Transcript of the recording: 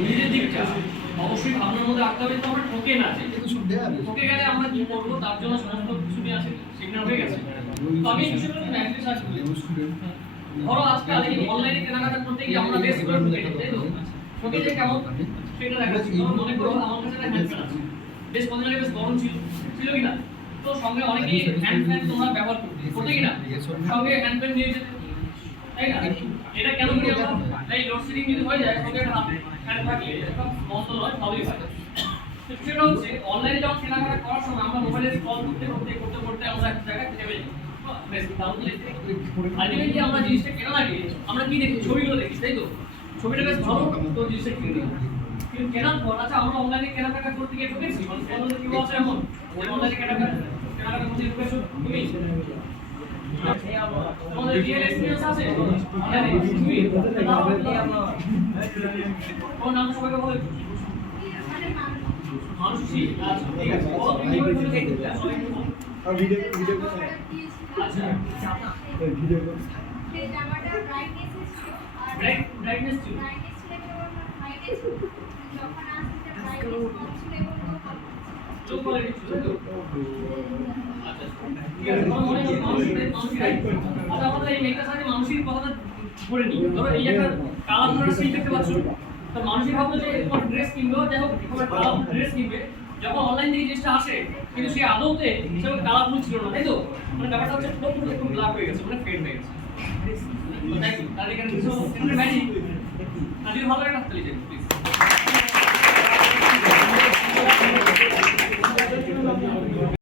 নিজের দিকটা অবশ্যই ভাবনার মধ্যে রাখতে হবে। তো আমরা ঠকে না যাই, ঠকে গেলে আমরা কি করবো, তার জন্য সমস্ত কিছু নিয়ে আসে সেমিনার হয়ে গেছে। তো আমি এই বিষয়টা ম্যানেজ সার্চ করি। ধরো আজকাল এই অনলাইনে কেনাকাটা করতে গিয়ে আমরা বেশ করে ঠকে যাই, তাই তো? ঠকে যে কেমন সেটা দেখাচ্ছি। ধরো মনে করো আমার কাছে একটা হ্যান্ড ফ্যান আছে, বেশ কদিন আগে বেশ গরম ছিল, ছিল কি না? তো সঙ্গে অনেকেই হ্যান্ড ফ্যান তোমরা ব্যবহার করতে কি না, সঙ্গে হ্যান্ড ফ্যান নিয়ে যেতে, তাই না? এটা কেন করি আমরা? এই লোডশেডিং যদি হয়ে যায় সঙ্গে একটা ফ্যান থাকলে একটা বন্ধ নয়, সবই হয়। সেটা হচ্ছে অনলাইনে যখন কেনাকাটা করার সময় আমরা মোবাইলে স্ক্রল করতে আমরা একটা জায়গায় থেমে যাই। আলটিমেটলি আমরা জিনিসটা কেনার আগে আমরা কি দেখি, ছবিগুলো দেখি, তাই তো? ছবিটা বেশ ভালো, তো জিনিসটা কিনে নিই। কিন্তু কেনার পর আচ্ছা আমরা অনলাইনে কেনাকাটা করতে গিয়ে ঠকেছি, মানে আমাদের কি আছে এমন অনলাইনে কেনাকাটা করতে ঠকেছো তুমি? তোমাদের রিয়েল এক্সপেরিয়েন্স আছে অনলাইনে? তুমি কোন নাম সবাইকে বলে মানুষই? আচ্ছা ঠিক আছে, ও তুমি ভিডিও দেখতে সবাই ভিডিও আচ্ছা ভিডিও এই জামাটা ব্রাইটনেস ছিল আর ব্রাইটনেস ছিল, ব্রাইটনেস ছিল এবং ব্রাইটনেস যখন আসছে ব্রাইটনেস কম ছিল এবং লো কোয়ালিটি ছিল তো। আচ্ছা ঠিক আছে, তোমার মনে হয় মানুষই রাইট। আচ্ছা আমরা এই মেকআপ সাথে মানুষের কথাটা ধরে নিই। ধরো এই একটা কালার তোমরা সিল দেখতে পাচ্ছ, তো মানুষই ভাবলো যে তোমার ড্রেস কিনবে, যাই হোক তোমার কালার ড্রেস কিনবে, যখন অনলাইন থেকে জিনিসটা আসে কিন্তু সেই আদৌতে সেটা কালারফুল ছিল না, তাই তো? মানে ব্যাপারটা হচ্ছে পুরো একটু ব্ল্যাক হয়ে গেছে, মানে ফেড হয়ে গেছে। তো তাই কি তার এখানে কিছু ম্যাজিক আজকে ভালো একটা হাততালি দেন প্লিজ।